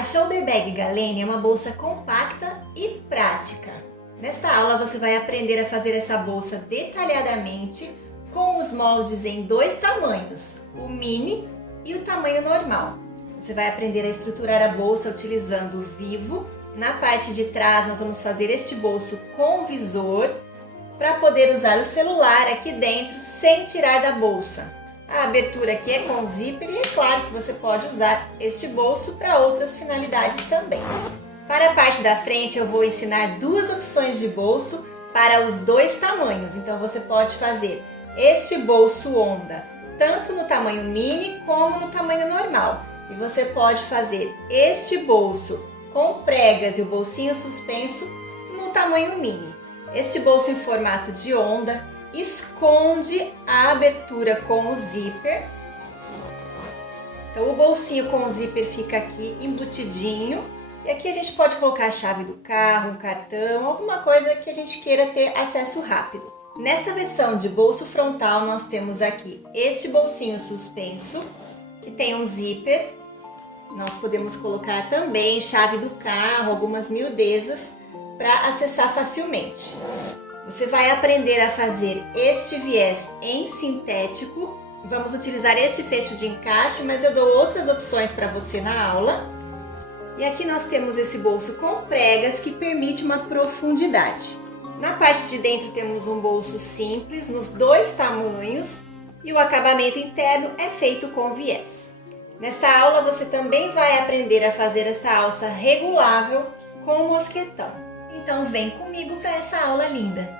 A Shoulder Bag Galene é uma bolsa compacta e prática. Nesta aula você vai aprender a fazer essa bolsa detalhadamente com os moldes em dois tamanhos, o mini e o tamanho normal. Você vai aprender a estruturar a bolsa utilizando o vivo. Na parte de trás nós vamos fazer este bolso com visor para poder usar o celular aqui dentro sem tirar da bolsa. A abertura aqui é com zíper e é claro que você pode usar este bolso para outras finalidades também. Para a parte da frente eu vou ensinar duas opções de bolso para os dois tamanhos. Então você pode fazer este bolso onda tanto no tamanho mini como no tamanho normal. E você pode fazer este bolso com pregas e o bolsinho suspenso no tamanho mini. Este bolso em formato de onda esconde a abertura com o zíper. Então o bolsinho com o zíper fica aqui embutidinho. E aqui a gente pode colocar a chave do carro, um cartão, alguma coisa que a gente queira ter acesso rápido. Nesta versão de bolso frontal nós temos aqui este bolsinho suspenso, que tem um zíper. Nós podemos colocar também chave do carro, algumas miudezas para acessar facilmente. Você vai aprender a fazer este viés em sintético. Vamos utilizar este fecho de encaixe, mas eu dou outras opções para você na aula. E aqui nós temos esse bolso com pregas que permite uma profundidade. Na parte de dentro temos um bolso simples nos dois tamanhos e o acabamento interno é feito com viés. Nesta aula você também vai aprender a fazer esta alça regulável com mosquetão. Então vem comigo para essa aula linda!